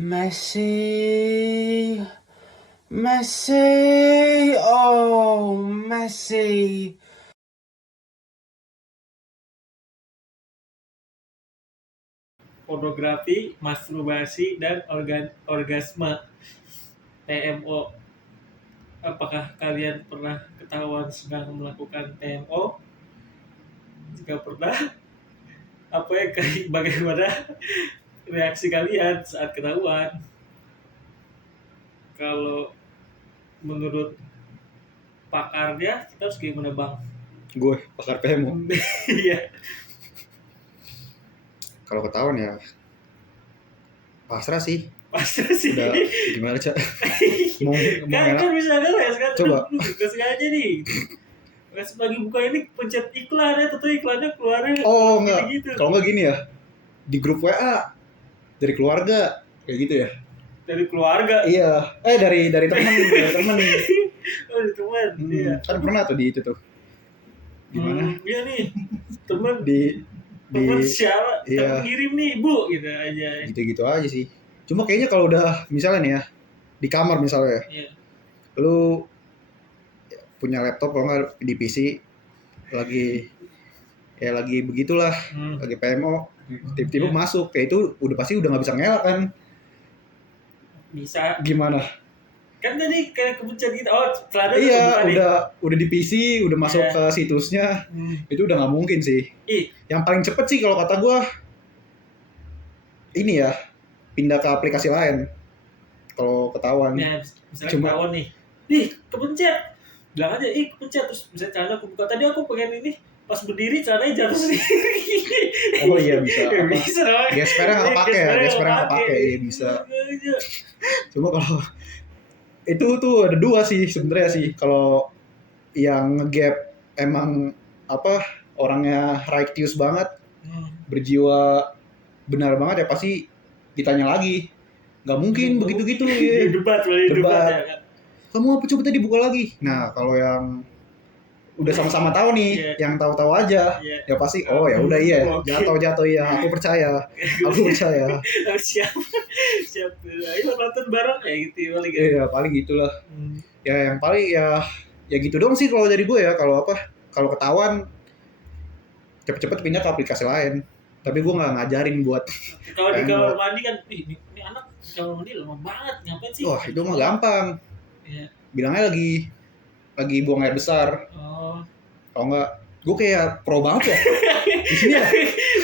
Messi, Messi, oh Messi. Pornografi, masturbasi, dan orgasme TMO. Apakah kalian pernah ketahuan sedang melakukan TMO? Jika pernah, bagaimana reaksi kalian saat ketahuan? Kalau menurut pakarnya, kita harus gimana bang? Gue pakar PMO. Iya. Kalau ketahuan ya pasrah sih. Pasti sih. Udah gimana Cak? mau kan enak. misalnya ya sekarang Coba. Gak sengaja nih. Lagi buka ini pencet iklan ya, tentu iklannya keluarnya. Oh enggak. Gitu. Kalau enggak gini ya. Di grup WA dari keluarga kayak gitu ya. Dari keluarga. Iya. Dari teman, dari teman. Oh, dari teman. Iya. Kan pernah tuh di itu tuh. Gimana? Iya nih. Teman di siapa? iya. Teman kirim nih, Bu, gitu aja. Gitu-gitu aja sih. Cuma kayaknya kalau udah misalnya nih ya di kamar misalnya ya. Iya. Lu punya laptop kalau nggak di PC lagi begitulah, lagi PMO tiba-tiba masuk kayak itu udah pasti udah nggak bisa ngelak kan. Bisa Gimana kan tadi kayak kepencet gitu. Oh, celana iya udah di PC udah masuk ke situsnya. Itu udah nggak mungkin sih. Yang paling cepet sih kalau kata gue ini ya pindah ke aplikasi lain kalau ketahuan. Ya, misalnya ketahuan nih kepencet, bilang aja kepencet, terus misalnya celana aku buka, tadi aku pengen ini, pas berdiri celananya jatuh sendiri. Oh iya bisa. Bisa dong. Gespernya nggak pakai ya, gespernya nggak pakai ya bisa. Cuma kalau itu tuh ada dua sih sebenarnya sih. Kalau yang ngegap emang apa orangnya righteous banget, berjiwa benar banget ya pasti ditanya lagi. Nggak mungkin begitu-gitu ya. Debat. Ya, kan? Kamu apa coba tadi buka lagi. Nah kalau yang udah sama-sama tahu nih, yang tahu-tahu aja, ya pasti oh ya udah iya, jatuh iya, aku percaya. Siap. Ayo nonton bareng kayak gitu paling. Iya paling gitulah. Ya yang paling ya gitu dong sih kalau dari gue ya. Kalau ketahuan cepet-cepet pindah ke aplikasi lain. Tapi gue nggak ngajarin buat. Kalau di kamar mandi kan, ini anak kamar mandi lama banget, ngapain sih? Wah itu mah gampang. Iya. Bilangnya lagi buang air besar. Kalau nggak, gue kayak pro banget ya. Di sini ya.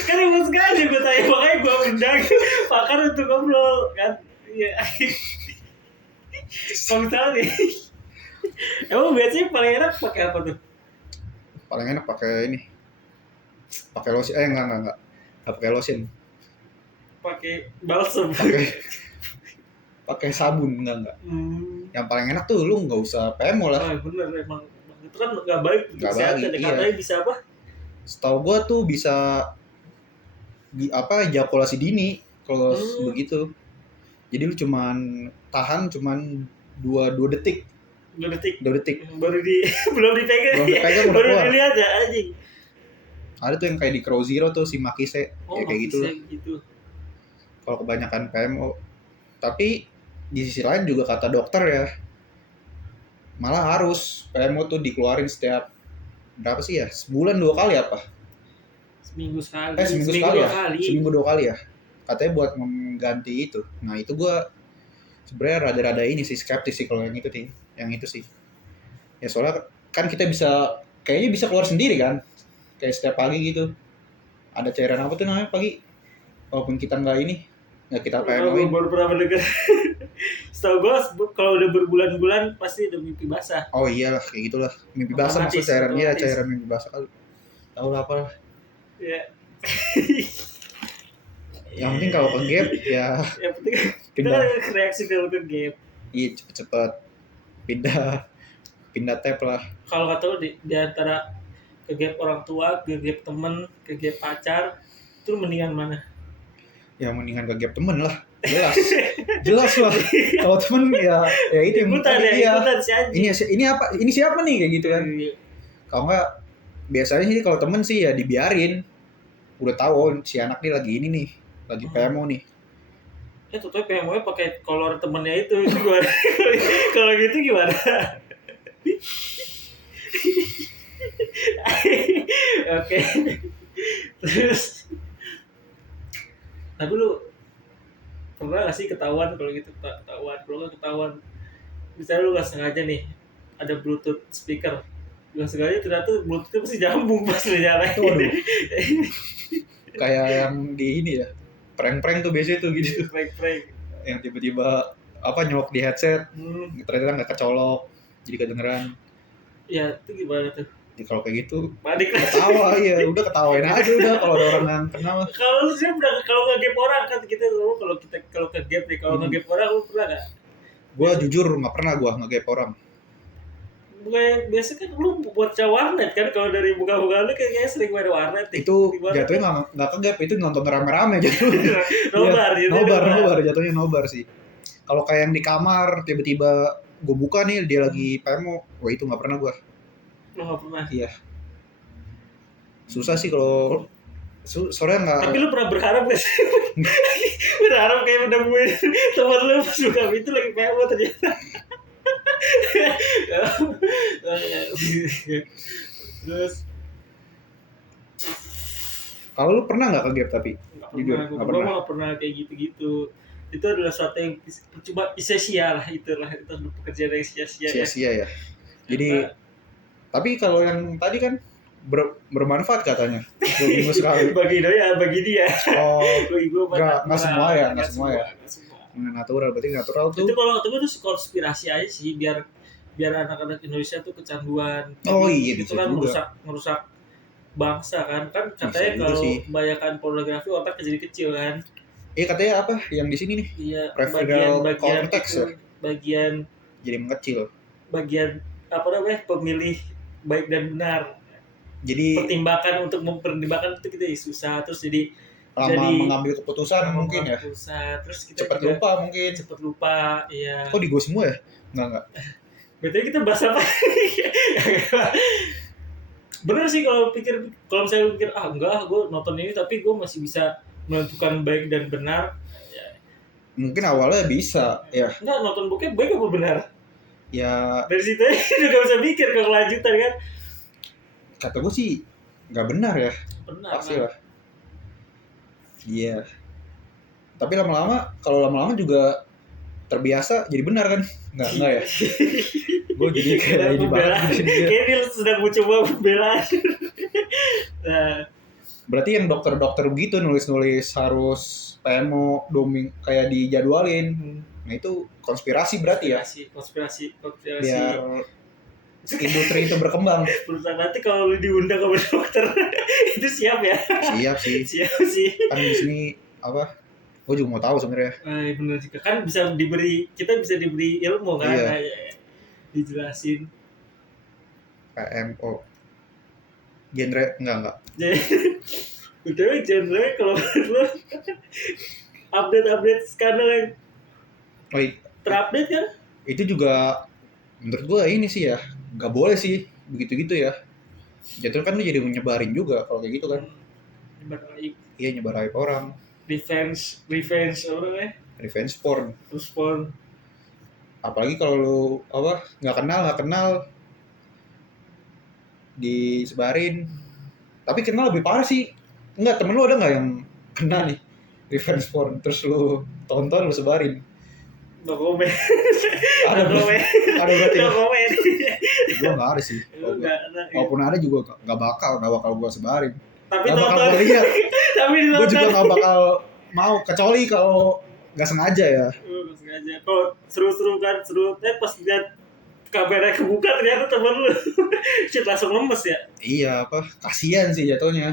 Kan emang sengaja gue tanya, makanya gue undang pakar untuk ngobrol kan. Iya. Kalau misalnya nih, emang biasanya paling enak pakai apa tuh? Paling enak pakai ini. Pakai lotion. Enggak pakai lotion. Pakai balsam. Pakai sabun enggak. Yang paling enak tuh lu nggak usah PMO lah. Bener emang itu kan nggak baik untuk kesehatan. Katanya bisa apa? Setahu gua tuh bisa ejakulasi dini kalau begitu. Jadi lu tahan 2 detik. 2 detik. Belum dipegang baru dilihat ya anjing. Ada tuh yang kayak di Crow Zero tuh si Makise ya kayak gitu lah. Kalau kebanyakan PMO. Tapi di sisi lain juga kata dokter ya malah harus PMO tuh dikeluarin setiap berapa sih ya? Sebulan 2 kali apa? Seminggu sekali. Seminggu 2 kali ya. Katanya buat mengganti itu. Nah itu gue sebenarnya rada-rada ini sih skeptis sih kalau yang itu sih. Yang itu sih. Ya soalnya kan kita kayaknya bisa keluar sendiri kan. Kayak setiap pagi gitu. Ada cairan apa tuh namanya pagi. Walaupun kita nggak kita PMO-in. Baru pernah mendengar. Setahu gue kalau udah berbulan-bulan pasti udah mimpi basah. Oh iyalah kayak gitulah. Mimpi basah maksud cairan mimpi basah kali. Tahu lah apa. Ya. Yang penting kalau ke gap ya. Yang penting kita reaksi kalau ke gap. Iya cepet-cepet pindah tab lah. Kalau kata lu di antara ke gap orang tua, ke gap temen, ke gap pacar, itu mendingan mana? Ya mendingan ke gap temen lah. Jelas lah. Kalau temen ya itu yang ini siapa nih kayak gitu kan. Kalau nggak biasanya sih kalau temen sih ya dibiarin. Udah tahu si anak nih lagi ini nih, lagi PMO nih. Tuh PMO pakai kolor temennya itu gimana? Kalau gitu gimana? Oke. Terus tapi lu pernah gak sih ketahuan kalau gitu, ketahuan kalau nggak ketahuan misalnya lu nggak sengaja nih ada bluetooth speaker nggak sengaja ternyata bluetoothnya pasti nyambung pas lu nyalain. Waduh. Kayak yang di ini ya, prank-prank tuh biasanya tuh gitu, Prank. yang tiba-tiba apa nyolok di headset, ternyata nggak kecolok, jadi kedengeran. Ya itu gimana tuh? Ya, kalau kayak gitu Panik lah. ketawa ya udah ketawain aja udah kalau ada orang yang kenal. Kalau lu sih udah kalau nge-gap orang kan kita tahu kalau ke gap nih kalau nge-gap orang lu pernah nggak? Gua jujur nggak pernah gua nge-gap orang. Bukan biasa kan lu buat warnet kan kalau dari buka-buka lu kayaknya sering main warnet nih. Itu Di warnet jatuhnya nggak ke-gap, itu nonton rame-rame jatuhnya. nobar Iya, gitu. nobar jatuhnya nobar sih. Kalau kayak yang di kamar tiba-tiba gue buka nih dia lagi PMO, wah itu nggak pernah gua. Lu nggak pernah. Iya. Susah sih kalau sore nggak. Tapi lu pernah berharap gak sih? Berharap kayak menemuin teman lu pas buka pintu lagi PMO ternyata. Terus Kalau lu pernah nggak ke-gap tapi? Jujur, nggak nggak pernah. pernah. Nggak pernah kayak gitu-gitu. Itu adalah suatu yang cuma sia-sia lah itulah itu pekerjaan yang sia-sia. Sia-sia ya. Jadi tapi kalau yang tadi kan bermanfaat katanya 2 minggu sekali. Bagi dia, bagi dia. Oh, Bagi gua nggak semua ya, nggak semua ya. Nggak semua. Natural, berarti natural tuh. Itu kalau itu konspirasi aja sih biar anak-anak Indonesia tuh kecanduan. Oh Jadi, iya itu bisa kan juga. merusak bangsa kan katanya Bisa juga kalau sih. kebanyakan pornografi otak jadi kecil kan. Katanya apa yang di sini nih? Iya, Prefrontal bagian cortex itu, ya? bagian Jadi mengecil. apa namanya pemilih baik dan benar. Jadi Pertimbangan untuk mempertimbangkan itu kita susah terus jadi lama mengambil keputusan mungkin ya. Terus kita Cepet juga lupa mungkin. cepet lupa, iya. Kok di gue semua ya? Enggak. Betul kita bahas apa? Bener sih kalau misalnya pikir enggak gue nonton ini tapi gue masih bisa menentukan baik dan benar. Mungkin awalnya bisa ya. Enggak nonton bokep baik apa benar? Ya Dari situ aja udah gak bisa mikir ke kelanjutan kan. kata gue sih nggak benar ya. Benar. Pasti lah. Iya. Tapi kalau lama-lama juga terbiasa jadi benar kan? Enggak ya. Gue jadi kayak ini banget di sini. Kayak dia sedang mencoba pembelaan. Nah, Berarti yang dokter-dokter begitu nulis-nulis harus PMO kayak dijadwalin. Nah itu konspirasi berarti ya. konspirasi. Biar industri itu berkembang. Perusahaan nanti kalau lu diundang sama dokter itu siap ya? Siap sih. Siap sih. Kan di sini apa? Gue juga mau tahu sebenarnya. Benar juga kan kita bisa diberi ilmu kan. Iya. Dijelasin. PMO. Genre enggak. Jadi udah genre kalau menurut lo update skandal yang terupdate kan? Itu juga menurut gue ini sih ya nggak boleh sih begitu ya. Jatuh kan lu jadi menyebarin juga kalau kayak gitu kan. Nyebar aib. Iya nyebar aib orang. Revenge orang ya. Revenge porn. Terus porn. Apalagi kalau lu nggak kenal disebarin. Tapi kenal lebih parah sih. Enggak, temen lu ada nggak yang kena nih revenge porn terus lu tonton lu sebarin? No comment. Ada berarti. No comment. Gue nggak ada sih. Walaupun ada juga nggak bakal gue sebarin. Tapi Nggak bakal tonton. gue lihat. Tapi Gue juga nggak bakal mau, kecuali kalau nggak sengaja ya. Nggak sengaja. Kalau seru kan pas lihat kamera kebuka ternyata temen lu shit langsung lemes ya. Iya kasihan sih jatuhnya.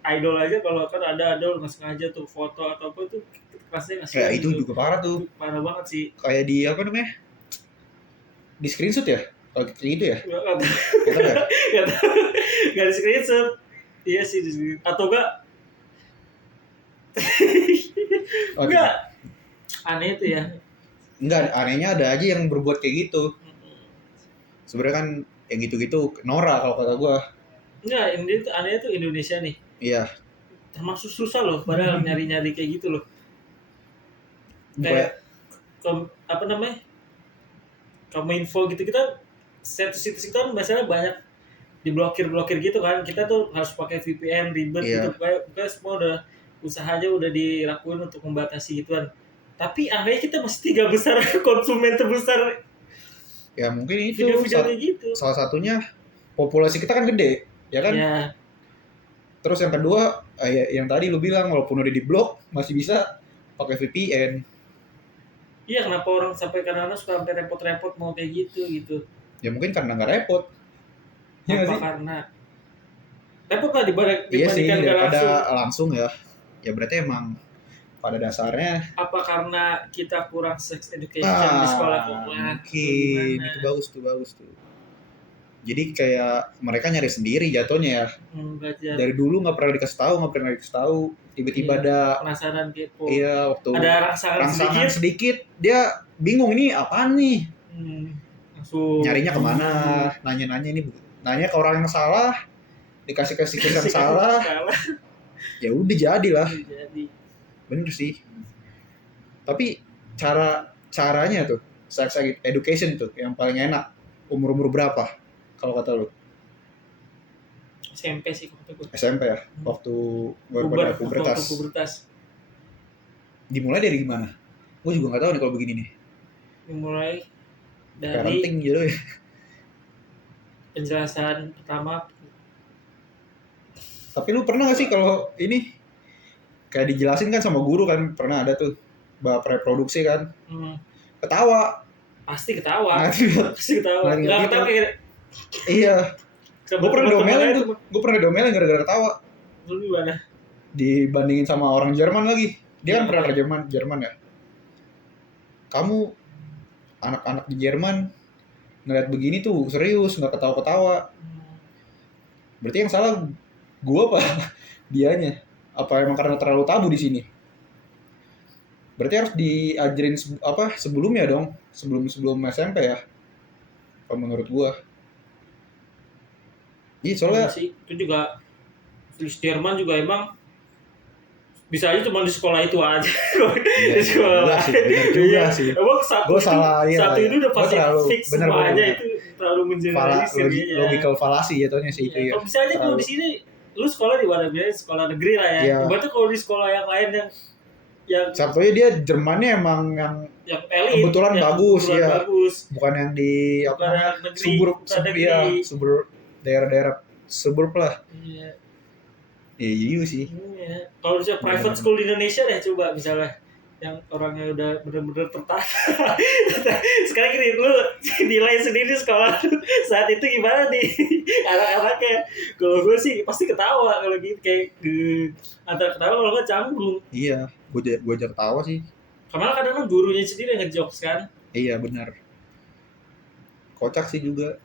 Idol aja kalau kan ada idol nggak sengaja tuh foto atau apa tuh rasanya kasihan. Ya itu juga parah tuh. Parah banget sih. Kayak di di screenshot ya kalau gitu ya. Nggak di screenshot. Iya sih di screenshot. Atau enggak aneh itu ya. Enggak, anehnya ada aja yang berbuat kayak gitu. Sebenarnya kan yang gitu-gitu norak kalau kata gua. Enggak, ini tuh anehnya tuh Indonesia nih. Iya. Termasuk susah loh padahal nyari-nyari kayak gitu loh. kayak apa namanya, Kominfo gitu, kita situs itu kan biasanya banyak diblokir gitu kan, kita tuh harus pakai VPN ribet Iya. gitu, kayak semua udah usahanya udah dilakuin untuk membatasi gituan, tapi anehnya kita masih 3 besar konsumen terbesar Ya mungkin itu video-video kayak gitu. salah satunya populasi kita kan gede, ya kan? Ya, Terus yang kedua, yang tadi lu bilang walaupun udah diblok masih bisa pakai VPN. iya kenapa orang sampai kadang-kadang suka sampai repot-repot mau kayak gitu. Ya mungkin karena nggak repot. Iya nggak Apa sih? karena repot lah Iya sih, dibandingkan nggak daripada langsung. langsung ya. Ya berarti emang pada dasarnya Apa karena kita kurang sex education di sekolah mungkin itu bagus tuh. Jadi kayak mereka nyari sendiri jatuhnya ya. belajar Dari dulu nggak pernah dikasih tahu, tiba-tiba Iya. ada penasaran kepo, waktu ada rangsangan sedikit, sedikit dia bingung ini apaan nih, langsung nyarinya kemana, nanya-nanya ini, nanya ke orang yang salah, dikasih yang salah, ya udah jadilah. Jadi Bener sih. Tapi caranya tuh sex education tuh yang paling enak umur berapa kalau kata lu? SMP sih kata gue. SMP ya, waktu baru pada pubertas. Dimulai dari gimana? Gue juga nggak tahu nih kalau begini nih. Dimulai dari Parenting gitu ya. penjelasan pertama. Tapi lu pernah gak sih kalau ini kayak dijelasin kan sama guru kan, pernah ada tuh bab reproduksi kan, ketawa. Pasti ketawa. Nah, Pasti ketawa. Nggak Nggak gitu. ketawa kayak Iya. Gue pernah diomelin gara-gara ketawa. Lu gimana? Dibandingin sama orang Jerman lagi. Dia kan pernah ke Jerman ya. Kamu anak-anak di Jerman ngeliat begini tuh serius, nggak ketawa-ketawa. Berarti yang salah gua apa dianya? Apa emang karena terlalu tabu di sini? Berarti harus diajarin sebelumnya dong, sebelum SMP ya. Kalau menurut gua. Iya soalnya sih itu juga di Jerman juga emang bisa aja cuma di sekolah itu aja. Di sekolah. Bener juga sih. Emang satu itu udah pasti fix semuanya itu terlalu menjeneralis logical fallacy jatuhnya sih itu ya. Kalau bisa aja kalau di sini lu sekolah di mana, biasanya sekolah negeri lah ya. Berarti kalau di sekolah yang lain yang satunya dia Jermannya emang yang elit, kebetulan bagus ya. Bagus. Bukan yang di suburb daerah-daerah suburb lah. Iya. Iya sih. Iya. Kalau misalnya private school di Indonesia deh coba misalnya yang orangnya udah benar-benar tertarik. Sekarang gini, lu nilai sendiri sekolah saat itu gimana nih anak-anaknya? Kalau gue sih pasti ketawa kalau gitu, kayak antara ketawa kalau nggak canggung. Iya, gue aja ketawa sih. Karena kadang gurunya sendiri yang ngejokes kan. Iya benar. Kocak sih juga.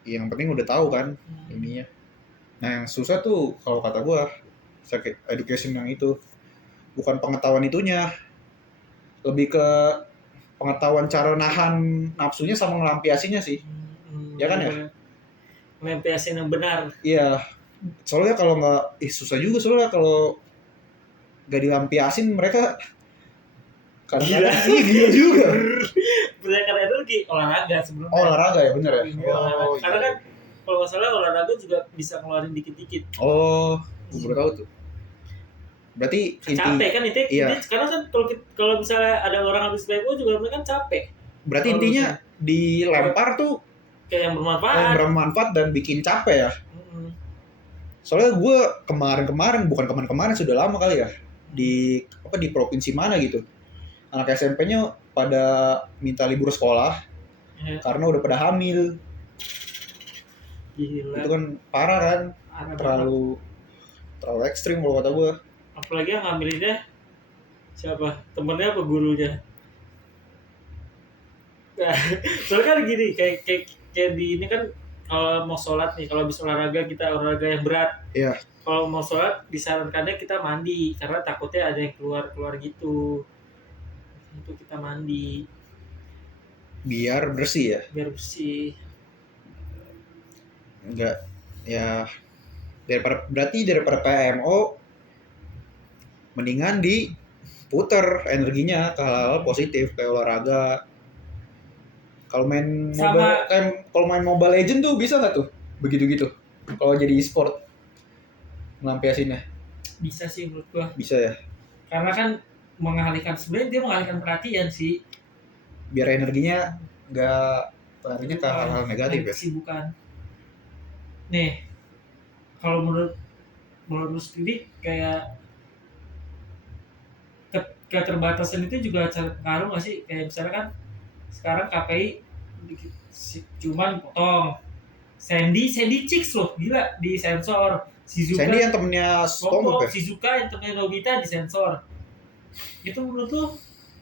Yang penting udah tahu kan ininya. Nah yang susah tuh kalau kata gue sex education yang itu bukan pengetahuan itunya, lebih ke pengetahuan cara nahan nafsunya sama ngelampiasinya sih. Ya kan ya? Ngelampiasin yang benar. Iya. Soalnya kalau nggak, susah juga soalnya kalau nggak dilampiasin mereka kadang-kadang gila juga. Bener, karena itu lagi olahraga sebelumnya. Olahraga ya bener ya. Karena kan kalau nggak salah olahraga juga bisa ngeluarin dikit-dikit. Gue baru tahu tuh. Berarti capek kan itu, iya. Karena kan kalau misalnya ada orang habis BMO juga mereka kan capek. Berarti intinya dilempar tuh kayak yang bermanfaat dan bikin capek ya. Soalnya gue kemarin sudah lama kali ya di provinsi mana gitu, anak SMP-nya pada minta libur sekolah karena udah pada hamil. Gila. Itu kan parah kan, terlalu ekstrim kalau kata gue. Apalagi yang ngamilinnya siapa? Temennya apa gurunya? Soalnya kan gini, kayak di ini kan kalau mau sholat nih, kalau habis olahraga kita olahraga yang berat. Iya. Kalau mau sholat disarankannya kita mandi karena takutnya ada yang keluar gitu. Itu kita mandi. Biar bersih ya. Biar bersih. Enggak ya, daripada PMO mendingan di puter energinya ke hal-hal positif kayak olahraga. Kalau main Sama- kalau main Mobile Legend tuh bisa nggak tuh begitu-gitu? Kalau jadi e-sport ngelampiasinnya bisa sih menurut gua. bisa ya, Karena kan sebenarnya dia mengalihkan perhatian sih. biar energinya nggak pengaruhnya ke hal-hal negatif ya. Kesibukan. Nih, kalau menurut lu sendiri kayak keterbatasan itu juga pengaruh nggak sih? Kayak misalnya kan sekarang KPI cuman potong. Sandy Chicks loh, gila di sensor. Shizuka Sandy yang temennya SpongeBob ya? Shizuka yang temennya Nobita di sensor. Itu menurut lu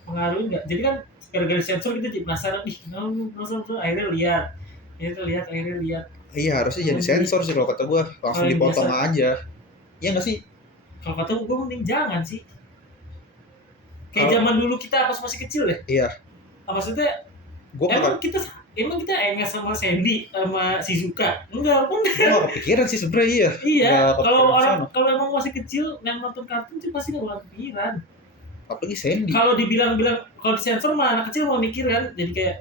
pengaruh nggak? Jadi kan gara-gara sensor kita jadi penasaran, penasaran akhirnya lihat. Iya harusnya jadi sensor sih kalau kata gue, langsung Paling dipotong biasa. aja. Iya nggak sih? Kalau kata gue mending jangan sih. Kayak Kalau- zaman dulu kita pas masih kecil deh. Iya. Maksudnya Gue emang kita enggak sama Sandy sama Shizuka? Enggak pun. gak kepikiran sih sebenarnya iya. Iya, Nggak kepikiran kalau emang masih kecil yang nonton kartun sih pasti nggak bakal kepikiran. apalagi Sandy. Kalau dibilang kalau disensor mah anak kecil mau mikir kan, jadi kayak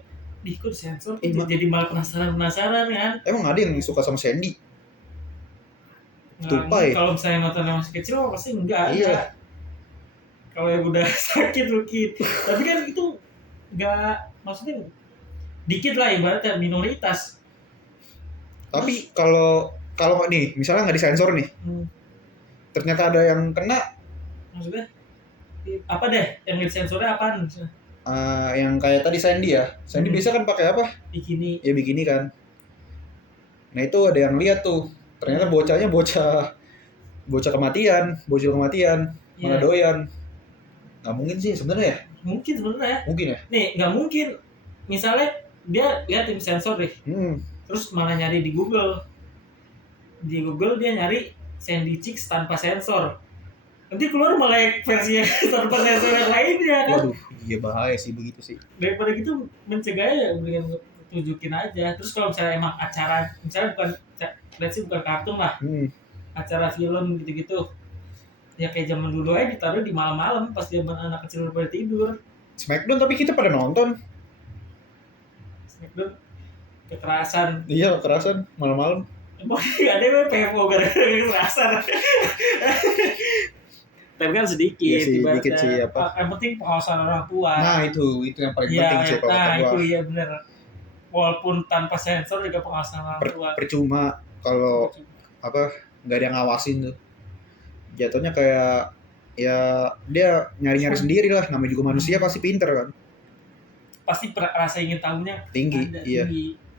kok disensor, jadi malah penasaran kan. Emang ada yang suka sama Sandy? Nah, Tupai. kalau misalnya nonton yang masih kecil pasti enggak. Iya. Kalau yang udah sakit mungkin. Tapi kan itu enggak, maksudnya dikit lah ibaratnya minoritas. Tapi kalau nih misalnya nggak disensor nih, ternyata ada yang kena, Maksudnya apa deh yang disensornya apaan? yang kayak tadi Sandy ya. Sandy biasa kan pakai apa? Bikini. Ya bikini kan. Nah itu ada yang lihat tuh, ternyata bocah kematian, bocil kematian, mana doyan. Nggak mungkin sih sebenarnya ya? Mungkin sebenarnya. Mungkin ya? Nih nggak mungkin. Misalnya dia lihat tim sensor deh, terus malah nyari di Google. Di Google dia nyari Sandy Chicks tanpa sensor. Nanti keluar malah versi yang tanpa sensor yang lainnya kan. Waduh, iya bahaya sih begitu sih. Daripada gitu mencegahnya ya mendingan tunjukin aja. Terus kalau misalnya emang acara, misalnya bukan kartun lah, acara film gitu-gitu, ya kayak zaman dulu aja ditaruh di malam-malam pas zaman anak kecil pada tidur. Smackdown tapi kita pada nonton. Smackdown kekerasan. Iya kekerasan malam-malam. Emang ada yang PMO gara-gara kekerasan. Tapi kan sedikit. Iya sih, dikit sih apa. Yang penting pengawasan orang tua. Nah itu yang paling penting sih kalau kata gua. Itu iya benar. Walaupun tanpa sensor juga pengawasan orang tua. Percuma kalau nggak ada yang ngawasin tuh. Jatuhnya kayak ya dia nyari-nyari sendiri lah, namanya juga manusia pasti pinter kan. Pasti rasa ingin tahunya tinggi. Iya.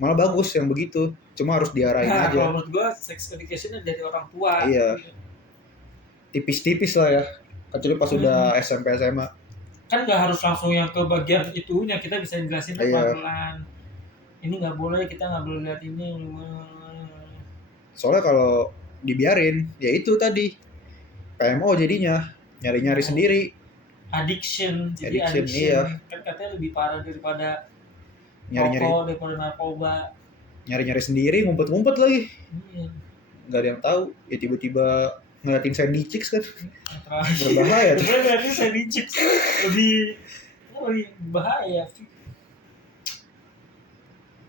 Malah bagus yang begitu. Cuma harus diarahin aja. Kalau menurut gua sex education dari orang tua. Iya. Tipis-tipis lah ya. Kecuali pas udah SMP SMA. Kan nggak harus langsung yang ke bagian itunya, kita bisa jelasin pelan-pelan. Ini nggak boleh, kita nggak boleh lihat ini. Soalnya kalau dibiarin, ya itu tadi PMO jadinya nyari-nyari sendiri. Addiction. Iya. Kan katanya lebih parah daripada nyari-nyari rokok, daripada narkoba. Nyari-nyari sendiri, ngumpet-ngumpet lagi. Iya. Nggak ada yang tahu. Ya tiba-tiba ngeliatin Sandy Chicks kan. Berbahaya tuh. Sebenarnya ngeliatin Sandy Chicks lebih bahaya.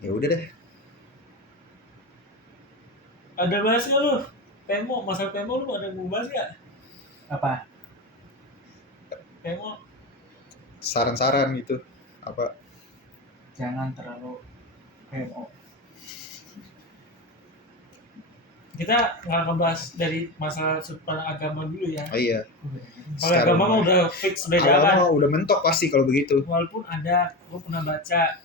Ya udah deh. Ada bahas nggak lu? PMO, masalah PMO lu ada yang mau bahas nggak? Apa? PMO. Saran-saran gitu. Apa? Jangan terlalu PMO. Kita nggak ngebahas dari masalah sudut pandang agama dulu ya. Oh iya. Kalau agama mah udah fix, udah jalan. Agama udah mentok pasti kalau begitu. Walaupun ada, gue pernah baca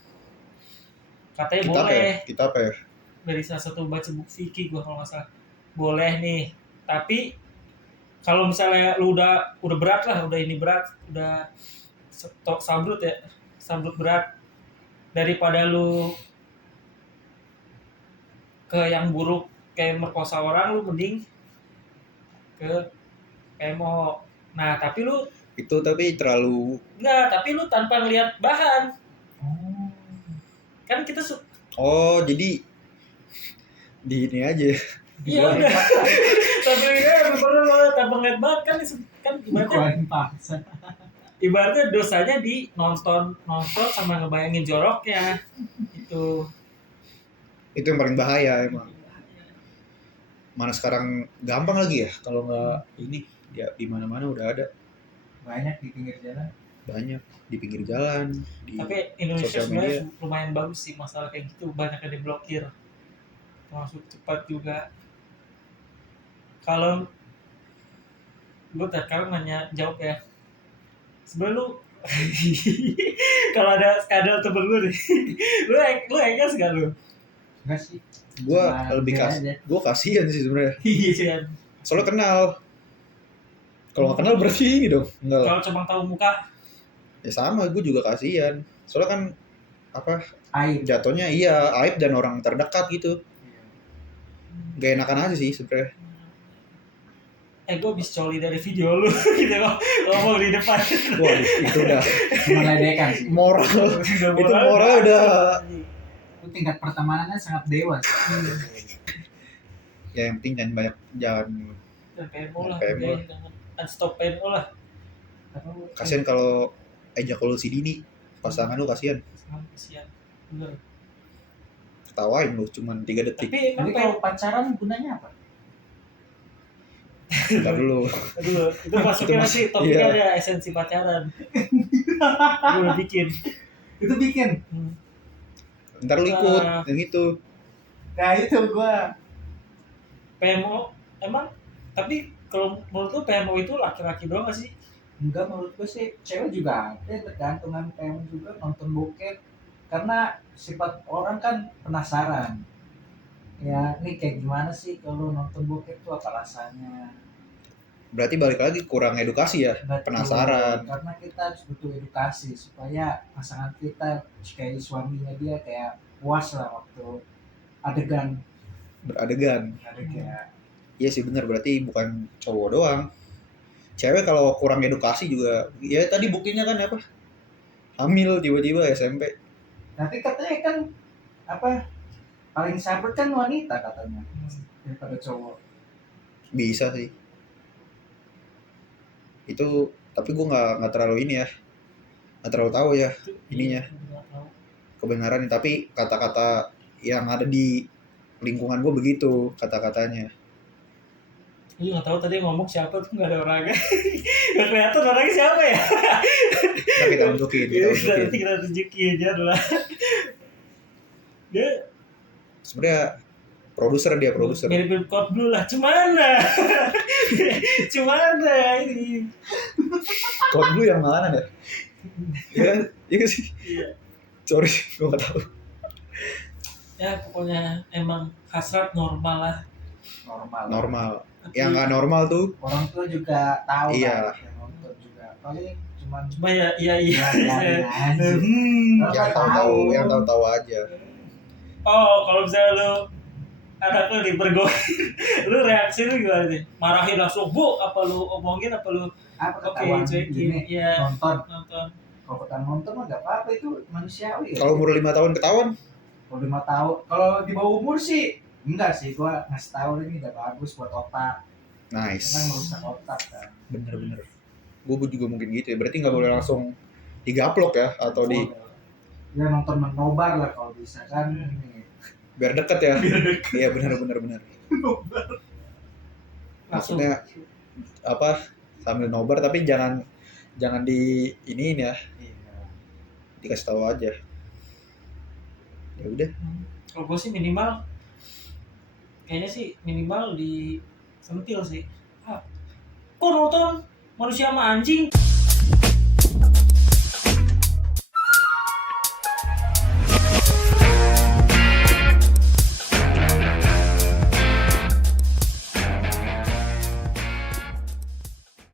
katanya Kita boleh. Kita apa ya? Dari salah satu baca buku fikih gue kalau nggak salah, boleh nih. Tapi kalau misalnya lu udah berat lah, udah sabrut berat, daripada lu ke yang buruk kayak merkosa orang, lu mending ke PMO. Nah tapi lu terlalu tapi lu tanpa ngelihat bahan. Kan kita jadi di ini aja. Iya udah. Tapi ya tanpa ngelihat bahan kan gimana? ibaratnya dosanya di nonton sama ngebayangin joroknya itu. Itu yang paling bahaya emang. Mana sekarang gampang lagi ya kalau nggak ini ya di mana-mana udah ada, banyak di pinggir jalan. banyak di pinggir jalan, di Tapi Indonesia sosial sebenarnya media. lumayan bagus sih masalah kayak gitu, banyak yang diblokir, termasuk cepat juga. Kalau gue sekarang nanya jawab ya, sebenarnya lu kalau ada skandal temen lu nih, lu enggak gak lu? Enggak sih. Gua Cuma lebih biasa aja. gua kasihan sih sebenarnya. Iya sih kan. Soalnya kenal. Kalau nggak kenal berarti ini dong. Enggak lah. Kalau cuma tahu muka, Ya sama, gue juga kasihan. Soalnya kan apa Aib. jatuhnya iya aib dan orang terdekat gitu. Gak enakan aja sih sebenarnya. gue habis coli dari video lu gitu kok ngomong di depan. Waduh, itu udah Meledekan sih. moral. Udah Itu moral udah. Itu tingkat pertemanannya sangat dewas. Ya yang penting jangan banyak jangan PMO lah, PMO lah. jangan unstop PMO lah. kasihan kalau ejakulasi dini pasangan lu kasihan. Kasihan. Bener. Ketawain lu cuman 3 detik. Tapi emang Tapi kalau pacaran gunanya apa? Bentar dulu. aduh, itu masuknya Itu nanti masuk, topiknya iya. ada esensi pacaran. Gue udah bikin. Itu bikin. Ntar lu ikut Ah. yang itu. Nah itu gua. PMO emang, tapi kalau menurut lu PMO itu laki-laki doang gak sih? Enggak, menurut gue sih cewek juga ada, tergantungan pengen juga nonton bokep karena sifat orang kan penasaran ya ini kayak gimana sih kalau nonton bokep tuh apa rasanya. Berarti balik lagi kurang edukasi ya. Betul, Penasaran. karena kita harus butuh edukasi supaya pasangan kita kayak suaminya dia kayak puas lah waktu adegan Beradegan. Iya sih benar, berarti bukan cowok doang. Cewek kalau kurang edukasi juga ya tadi buktinya kan apa? Hamil tiba-tiba SMP. Nanti katanya kan apa paling sabar kan wanita katanya daripada cowok. Bisa sih. Itu tapi gue nggak terlalu ini ya. Nggak terlalu tahu ya ininya. Kebenaran, tapi kata-kata yang ada di lingkungan gue begitu kata-katanya. Iya nggak tahu tadi ngomong siapa tuh, nggak ada orangnya. Nggak kelihatan orangnya siapa ya. Ntar kita tunjukin, kita Nanti tunjukin. kita tunjukin aja lah. Dia Sebenarnya dia produser. mirip Code Blue lah, cumana? Cumana ini? Code Blue yang mana dah? Ya, iya sih. Iya. Sorry, gue nggak tahu. Ya pokoknya emang hasrat normal lah. Normal. Tapi Yang nggak normal tuh. Orang tua juga tahu Iya. lah yang nonton juga paling cuman cuma ya iya. biarin aja. Yang tahu-tahu, yang tahu-tahu aja. Oh kalau misalnya lu anak lu dipergokin, lu reaksi lu gimana nih? Marahin langsung, bu? Apa lu omongin? Apa lu Apa oke ketahuan cuekin? gini Iya nonton nonton. kalau kita nonton mah gak apa-apa itu manusiawi ya. Kalau umur 5 tahun ketahuan, Kalau 5 tahun kalau di bawah umur sih enggak sih gua ngasih tahu ini udah bagus buat otak nice. karena merusak otak kan. Bener-bener. Gue juga mungkin gitu ya. Berarti nggak boleh langsung digaplok ya atau di Ya nonton menobar lah kalau bisa kan ini. biar deket ya. Iya bener. Langsung. Maksudnya apa? Sambil nobar tapi jangan di iniin ya. Iya. Dikasih tahu aja. Ya udah. Kalau gue sih minimal, kayaknya sih minimal di sentil sih. Ah, kok nonton manusia sama anjing?